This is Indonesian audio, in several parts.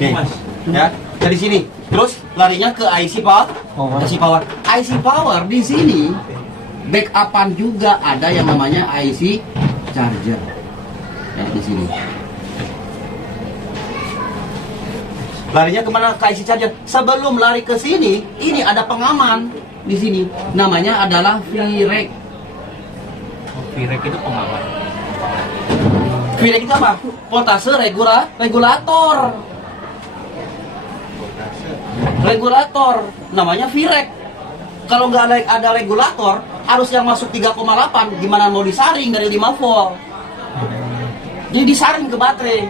Nih, ya, dari sini. Terus larinya ke IC power. IC power. IC power di sini backupan juga ada yang namanya IC charger. Ya, di sini. Larinya kemana? Ke IC charger. Sebelum lari ke sini, ini ada pengaman di sini. Namanya adalah VREC. VREC itu pengaman. VREC itu apa? Voltase regulator. Regulator. Namanya VREC. Kalau nggak ada regulator, harus yang masuk 3,8. Gimana mau disaring dari 5 volt? Jadi disaring ke baterai.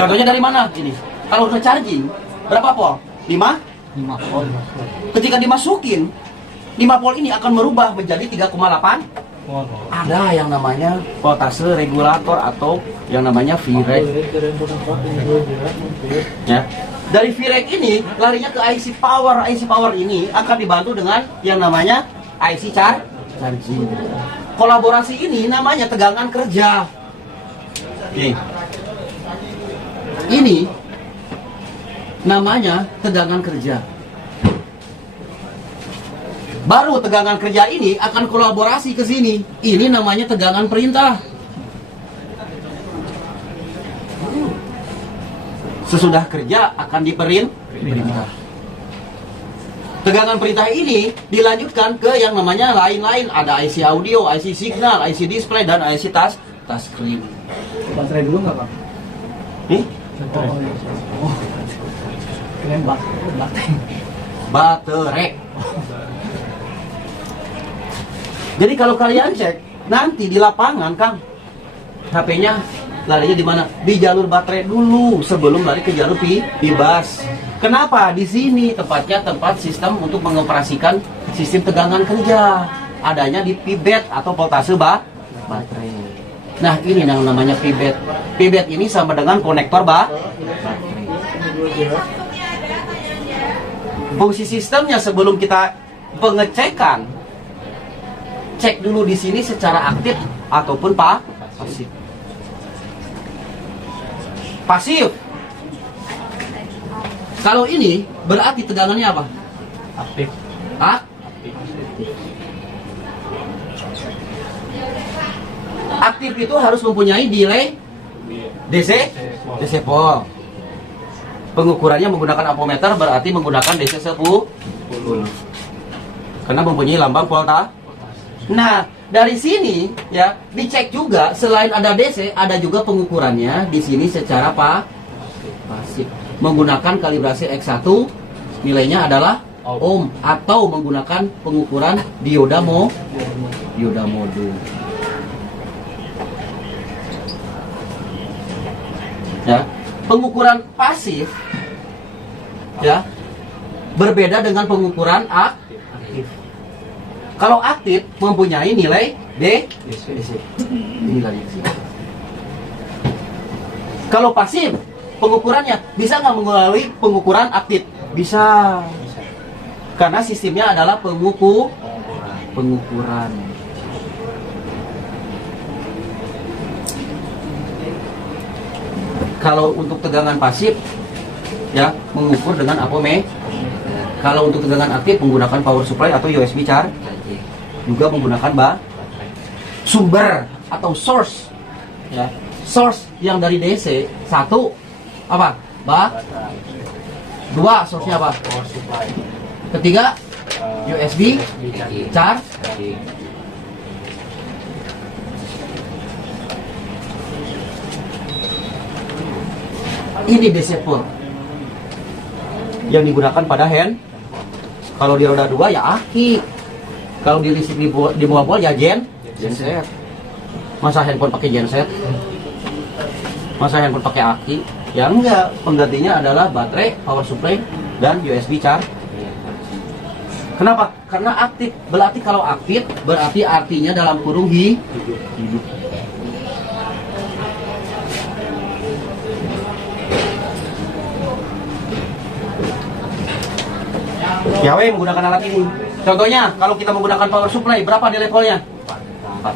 Contohnya dari mana? Ini. Kalau udah charging, berapa volt? 5 volt. Ketika dimasukin, 5 volt ini akan merubah menjadi 3,8. Ada yang namanya voltase regulator atau yang namanya VREC. Ya. Dari VREC ini larinya ke IC power. IC power ini akan dibantu dengan yang namanya IC charging. Kolaborasi ini namanya tegangan kerja. Ini namanya tegangan kerja. Baru tegangan kerja ini akan kolaborasi ke sini. Ini namanya tegangan perintah. Sesudah kerja akan diperintah. Tegangan perintah ini dilanjutkan ke yang namanya lain-lain. Ada IC audio, IC signal, IC display, dan IC touchscreen. Baterai dulu nggak, Pak? Nih? Keren Baterai. Jadi kalau kalian cek nanti di lapangan, Kang, HP-nya larinya di mana? Di jalur baterai dulu sebelum lari ke jalur bebas. Kenapa? Di sini tempatnya tempat sistem untuk mengoperasikan sistem tegangan kerja. Adanya di pibet atau voltase baterai. Nah, ini yang namanya pibet. Pibet ini sama dengan konektor baterai. Fungsi sistemnya sebelum kita pengecekan, cek dulu di sini secara aktif ataupun pasif. Pasif. Kalau ini berarti tegangannya apa? Aktif. Aktif itu harus mempunyai delay DC pol. Pengukurannya menggunakan ampermeter berarti menggunakan DC 10. Karena mempunyai lambang volta. Nah, dari sini ya dicek juga selain ada DC, ada juga pengukurannya di sini secara pasif. Menggunakan kalibrasi X1, nilainya adalah ohm atau menggunakan pengukuran dioda modul. Ya, pengukuran pasif ya berbeda dengan pengukuran aktif. Kalau aktif mempunyai nilai DC. Ini lagi sini. Kalau pasif pengukurannya bisa nggak melalui pengukuran aktif? Bisa. Karena sistemnya adalah pengukuran. Kalau untuk tegangan pasif ya mengukur dengan ampermeter. Kalau untuk tegangan aktif menggunakan power supply atau USB charge. Juga menggunakan sumber atau source ya. Source yang dari DC 1 apa? 2 source-nya apa? Power supply. Ketiga USB charge. Ini DC port yang digunakan pada hand. Kalau di roda 2 ya aki. Kalau di listrik di mobil ya genset. Masa handphone pakai genset? Masa handphone pakai aki? Ya enggak. Penggantinya adalah baterai, power supply, dan USB charge. Kenapa? Karena aktif. Berarti kalau aktif berarti artinya dalam kurung hidup. Yahweh menggunakan alat ini. Contohnya, kalau kita menggunakan power supply, berapa di levelnya? 4.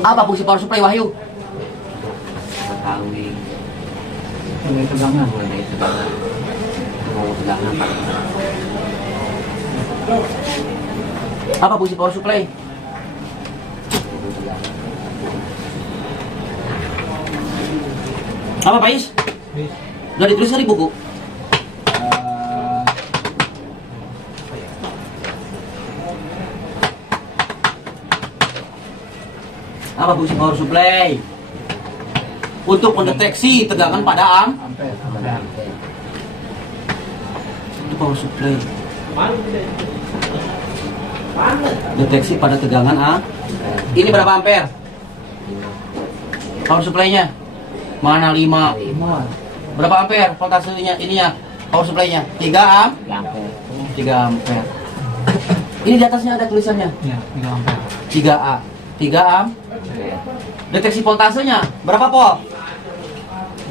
Apa fungsi power supply, Wahyu? Mulai tegangan. mulai dari tegangan. Mau tegangan Pak. Apa fungsi power supply? Apa Pak Is? Udah ditulis di buku? Apa fungsi power supply? Untuk mendeteksi tegangan pada Ampere. itu power supply. Deteksi pada tegangan Ini berapa ampere? Power supply-nya? Mana 5? 5. Berapa ampere voltasenya ininya? Power supply-nya? 3 ampere. Ini di atasnya ada tulisannya. Ya, 3 ampere. 3A. 3 ampere. Deteksi voltasenya berapa volt?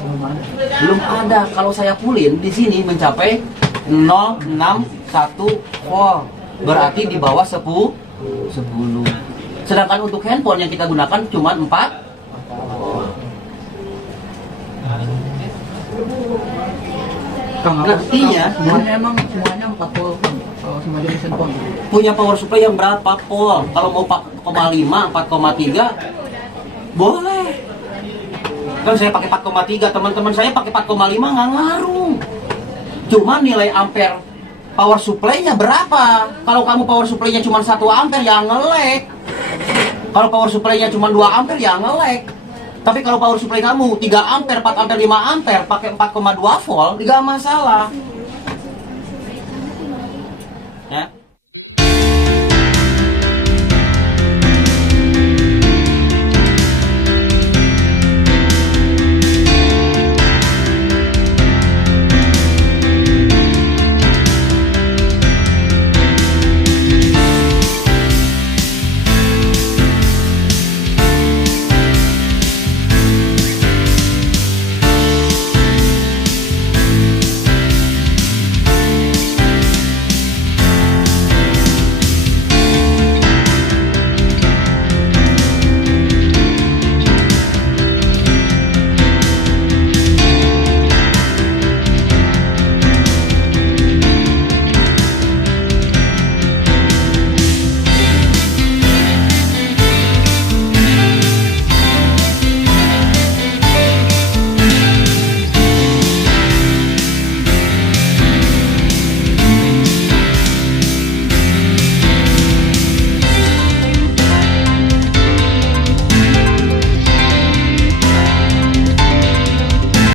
Belum ada. Belum ada. Kalau saya pulin di sini mencapai 061 volt. Berarti di bawah 10. Sedangkan untuk handphone yang kita gunakan cuma 4. Artinya semuanya emang semuanya 4 volt kan? Kalau semua jenis handphone. punya power supply yang berapa volt? Kalau mau 4,5, 4,3 boleh. Kan saya pakai 4,3, teman-teman saya pakai 4,5 nggak ngaruh. Cuma nilai ampere power supply-nya berapa? Kalau kamu power supply-nya cuma 1 ampere ya nge-lag. Kalau power supply-nya cuma 2 ampere ya nge-lag. Tapi kalau power supply kamu 3 ampere, 4 ampere, 5 ampere pakai 4,2 volt, nggak masalah.